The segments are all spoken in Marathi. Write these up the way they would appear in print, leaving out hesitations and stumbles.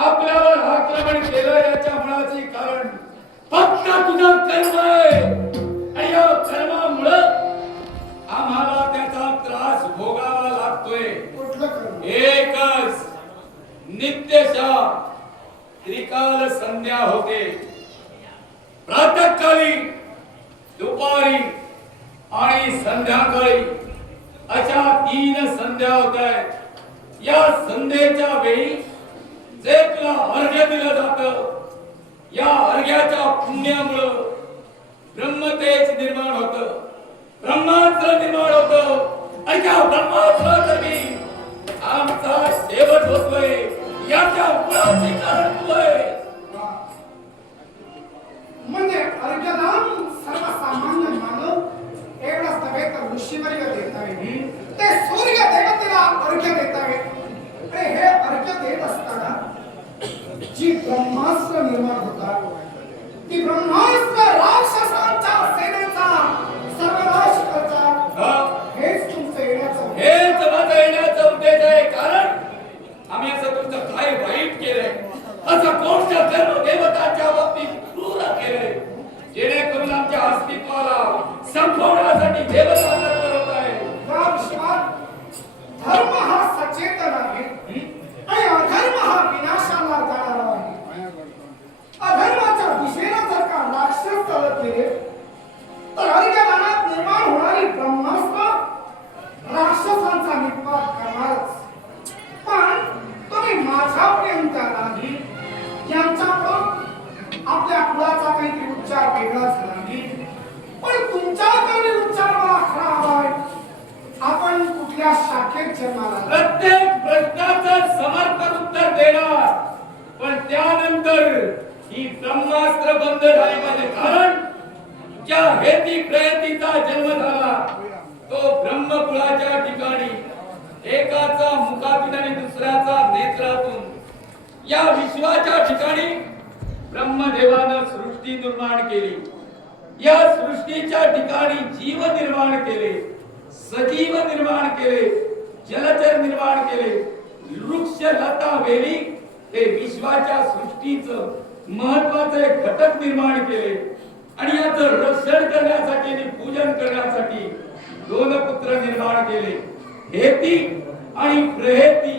आपल्यावर आक्रमण केलं याच्या मुळाचे कारण फक्त तुझं कर्म आहे आणि या कर्मामुळे आम्हाला त्याचा त्रास भोगावा लागतोय. कुठलं कर्म? एकच नित्यशा त्रिकाल संध्या होते. प्रातःकाळी, दुपारी आणि संध्याकाळी अशा 3 संध्या होत आहेत. या संध्येच्या वेळी जे तुला अर्घ्य दिलं जातं या अर्घ्याच्या पुण्यामुळं ब्रह्मतेज निर्माण होतं, ब्रह्मास्त्र निर्माण होतं आणि त्या ब्रह्मास्त्रातर्फे आमचा शेवट होतोय. याच्या मुळाचे कारण तू आहे. म्हणजे अर्घ्यदान सर्वसामान्य मानव एवढाच नव्हे तर ऋषीवर्य देत आहे. ते सूर्य देवतेला अर्घ्य देत आहे. आणि हे अर्घ्य देत असताना जी ब्रह्मास्त्र निर्माण होतात ती ब्रह्मास्त्र राक्षसांच्या सेनेचा सर्वनाश करतात. हेच तुमचं येण्याचं हेच माझं येण्याचा उद्देश आहे. कारण आम्ही असं तुमचं काय वाईट केलंय, असं कोणत्या कर्म देवताच्या बाबतीत क्रूर केलंय जेणेकरून आमच्या अस्तित्वाला संपवण्यासाठी देवता तत्पर होत आहे. धर्म हा सचेतन आहे आणि अधर्म हा विनाशाला जाणारा आहे. अधर्माच्या दिशेने जर का राक्षस चालत गेले तर अर्घ्यदानात निर्माण होणारी ब्रह्मास्त्र राक्षसांचा निपात करणारच. पण तुम्ही माझ्यापर्यंत नाही. यांच्याकडून आपल्या कुळाचा काहीतरी उच्चार वेगळा झाला नाही. पण तुमच्याकडे उच्चार मला खरा हवाय. आपण कुठल्या शाखेत जन्माला आला? प्रत्येक प्रश्नाचं समर्पक उत्तर देणार. पण त्यानंतर ही ब्रह्मास्त्र बंद झाली पाहिजे. कारण ज्या हेती प्रयतीचा जन्म झाला तो ब्रह्मकुळाच्या ठिकाणी एकाचा मुखातून आणि दुसऱ्याचा नेत्रातून या विश्वाच्या ठिकाणी ब्रह्मदेवानं सृष्टी निर्माण केली. या सृष्टीच्या ठिकाणी जीव निर्माण केले, सजीव निर्माण केले, जलचर निर्माण केले, वृक्ष लता वेली हे विश्वाच्या सृष्टीचं महत्वाचे घटक निर्माण केले. आणि याचं रक्षण करण्यासाठी आणि पूजन करण्यासाठी 2 पुत्र निर्माण केले, हेती आणि प्रहेती.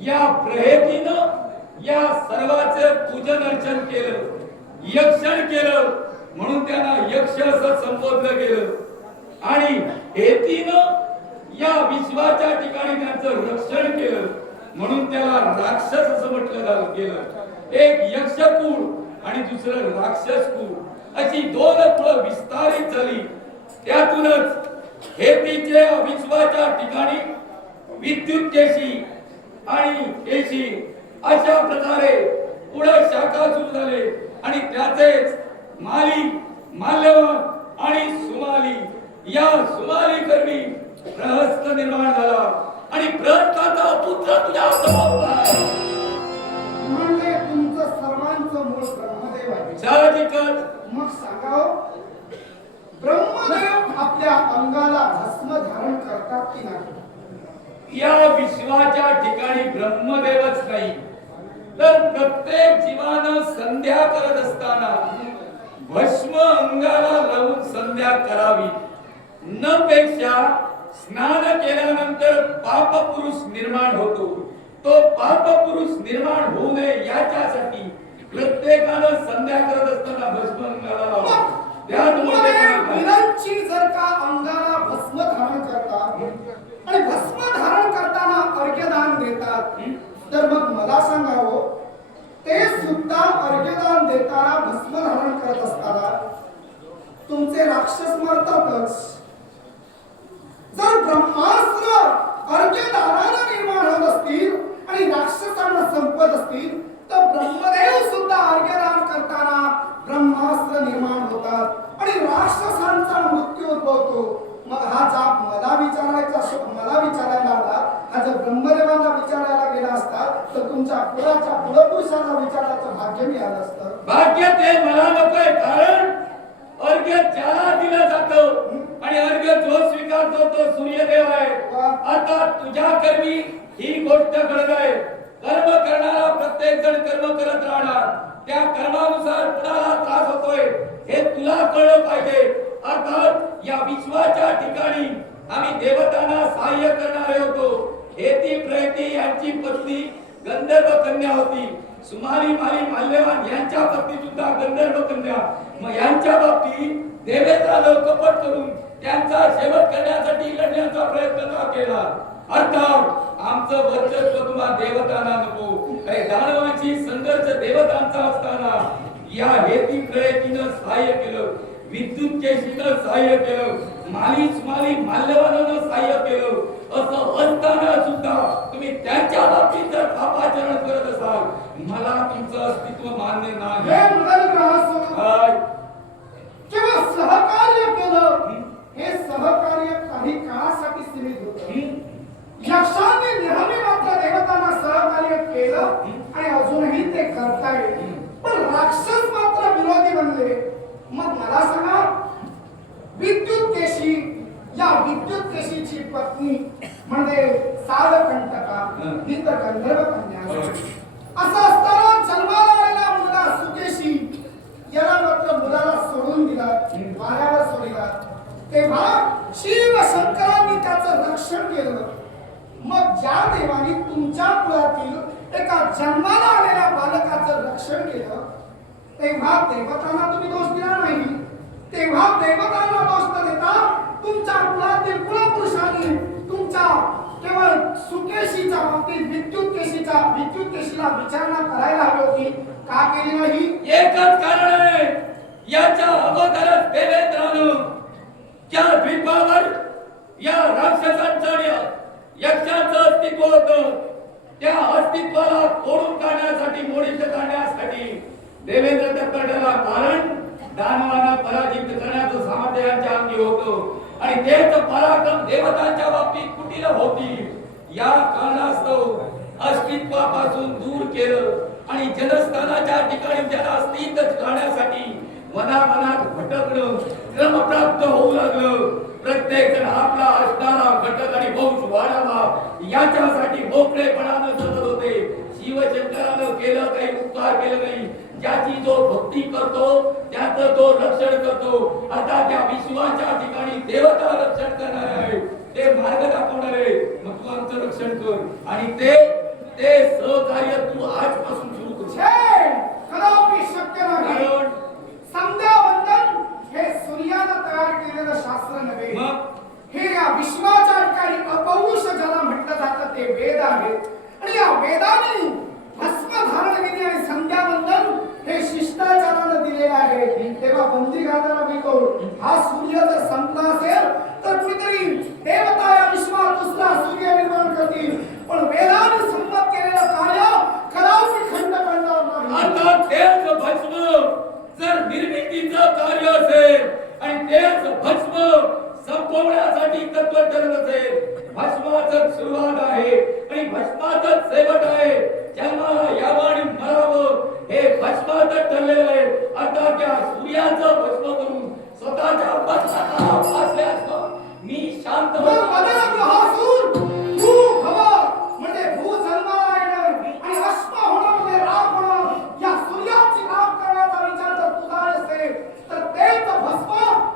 या प्रहेतीनं या सर्वाचे पूजन अर्चन केलं, यक्षण केलं म्हणून त्यांना यक्ष असं संबोधलं गेलं. आणि हेतीनं या विश्वाच्या ठिकाणी त्यांचं रक्षण केलं म्हणून त्याला राक्षस असं म्हटलं गेलं. एक यक्षकुळ आणि दुसरं राक्षस कुळ अशी 2 कुळ विस्तारित झाली. त्यातूनच हेतीचे विश्वाच्या ठिकाणी विद्युत केशी आणि केशी अशा प्रकारे पुढे शाखा सुरू झाले. आणि त्याचेच माली, माल्यवान आणि सुमाली या सुमाली कर्मी प्रहस्त निर्माण झाला. आणि प्रहस्ताचा पुत्र तुझ्या समोर आहे. म्हणजे तुमचं सर्वांचं मूळ ब्रह्मदेव आहे. साहजिकच. मग सांगाव ब्रह्मदेव आपल्या अंगाला भस्म धारण करतात की नाही? या विश्वाच्या ठिकाणी ब्रह्मदेवच नाही तर प्रत्येक जीवानं संध्या करत असताना भस्म अंगाला लावून संध्या करावी. न पेक्षा स्नान केल्यानंतर पाप पुरुष निर्माण होतो. तो पाप पुरुष निर्माण होऊ नये याच्यासाठी प्रत्येकानं संध्या करत असताना भस्म अंगाला लावावं. विरांची जर का अंगाला भस्म धारण करतात आणि भस्म धारण करताना अर्घ्यदान देतात तर मग मला सांगावं ते सुद्धा अर्घ्यदान देताना भस्म धारण करत असताना तुमचे राक्षस मरतातच. जर ब्रह्मास्त्र अर्घ्यदानाला निर्माण होत असतील आणि राक्षसांना संपत असतील तर ब्रह्मदेव सुद्धा अर्घ्यदान करताना ब्रह्मास्त्र निर्माण होतात आणि राक्षसांचा मृत्यू उद्भवतो. मग हा जाप मला विचारायला आला. हा जर ब्रह्मदेवांना विचारायला गेला असता तर तुमच्या कुळाच्या कुलपुरुषांना विचारायचं भाग्य मिळालं असतं. भाग्य ते मला नकोय. कारण अर्घ्य ज्याला दिलं जातं आणि अर्घ्य जो स्वीकारतो तो सूर्यदेव आहे. आता तुझ्या कर्मी ही गोष्ट घडत आहे. कर्म करणारा प्रत्येक प्रत्येक जण कर्म करत राहणार, त्या कर्मानुसार कुणाला त्रास होतोय हे तुला कळलं पाहिजे. अर्थात या विश्वाच्या ठिकाणी आम्ही देवतांना सहाय्य करणारे होतो. हेती प्रयती यांची पत्नी गंधर्व कन्या होती. सुमाली माली माल्यवान यांच्या पत्नी सुद्धा गंधर्व कन्या. मग यांच्या बाबतीत देवेंद्रानं कपट करून त्यांचा शेवट करण्यासाठी लढण्याचा प्रयत्न का केला? अर्थात आमचं वर्चस्व तुम्हा देवतांना नको. काही दानवांची संघर्ष देवतांचा असताना या हेती प्रयतीनं सहाय्य केलं, विद्युत केशीनं सहाय्य केलं, माली माल्यवानानं सहाय्य केलं. असं असताना सुद्धा तुम्ही त्यांच्या बाबतीत जर पापाचरण करत असाल, मला तुमचं अस्तित्व मान्य नाही. हे मृदंगरासोबत केवळ सहकार्य केलं. हे सहकार्य काही काळासाठी सीमित होतं. यक्षांनी नेहमी मात्र देवतांना सहकार्य केलं आणि अजूनही ते करतायत. पण राक्षस मात्र विरोधी बनले. मग मला सांगा, विद्युत केशी, या विद्युत केशीची पत्नी म्हणजे सालकंटका, ही तर गंधर्व कन्या. असं असताना जन्माला आलेला मुलगा सुकेशी, याला मात्र मुलाला सोडून दिला, वाऱ्यावर सोडला. तेव्हा शिव शंकरांनी त्याचं रक्षण केलं. मग ज्या देवानी तुमच्या कुळातील एका जन्माला आलेल्या बालकाचं रक्षण केलं, तेव्हा देवतांना तुम्ही दोष दिला नाही. तेव्हा देवतांना दोष न देता तुमच्या कुळातील कुलपुरुषांनी तुमच्या केवळ सुकेशीच्या बाबतीत विद्युत केशीला विचारणा करायला हवी होती. का केली नाही? एकच कारण आहे. याच्या अगोदरच देवेंद्रानं त्या द्वीपावर या राक्षसांचं आणि यक्षांचं अस्तित्व होतं. त्या अस्तित्वाला तोडून काढण्यासाठी, मोडीत काढण्यासाठी देवेंद्र तत्परला. कारण दानवांना पराजित करण्याचं सामर्थ्य यांच्या अंगी होतं आणि तेच पराक्रम देवतांच्या बाबतीत कुटील होती. या कारणास्तव अस्तित्वापासून दूर केलं आणि जनस्थानाच्या ठिकाणी ज्याला स्थित राहण्यासाठी मनामनात भटकणं क्रमप्राप्त होऊ लागलं. प्रत्येक जण आपला असणारा घटक आणि वंश वाढावा याच्यासाठी मोकळेपणानं जगत होते. शिवशंकरानं केलं काही उपकार केलं नाही. ज्याची जो भक्ती करतो त्याचं तो रक्षण करतो. आता त्या विश्वाच्या ठिकाणी देवता रक्षण करणार आहे, ते मार्ग दाखवणार आहे. मग तू आमचं रक्षण कर आणि ते सहकार्य तू आजपासून सुरू कर. कदापि शक्य नाही. कारण संध्यावंदन हे सूर्यानं तयार केलेलं शास्त्र नव्हे. हे या विश्वाच्या ठिकाणी अपौरुष ज्याला म्हटलं जातं ते वेद आहेत. आणि या वेदाने भस्म धारण विधी आणि संध्यावंदन हे शिष्टाचारानं दिलेलं आहे. तेव्हा बंदी घालताना मी हा सूर्य जर संपला असेल तर कुणीतरी देवता या विश्वात दुसरा सूर्य निर्माण करतील. पण वेदाने संमत केलेलं कार्य कदापि खंड पडणार नाही. आता तेच भस्म जर निर्मितीचं कार्य असेल आणि तेच भस्म संपवण्यासाठी तत्व ठरत असेल, भस्माचं सुरुवात आहे आणि भस्मातच शेवट आहे. जन्माला यावं आणि मरावं हे भस्मातच ठरलेलं आहे. आता त्या सूर्याचं भस्म करून स्वतःच्या भस्माला असल्यास मी शांत म्हणजे भू जन्माला येणं आणि अश्म होणं म्हणजे राग होणं, या सूर्याची राग करण्याचा विचार जर तुझा असेल तर तेच भस्म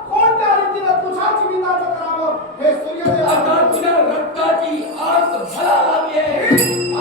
कोणत्या रीतीने तुझ्या जीविताचं करावं हे सूर्यदेव. आता तुझ्या रक्ताची आस मला लागली आहे.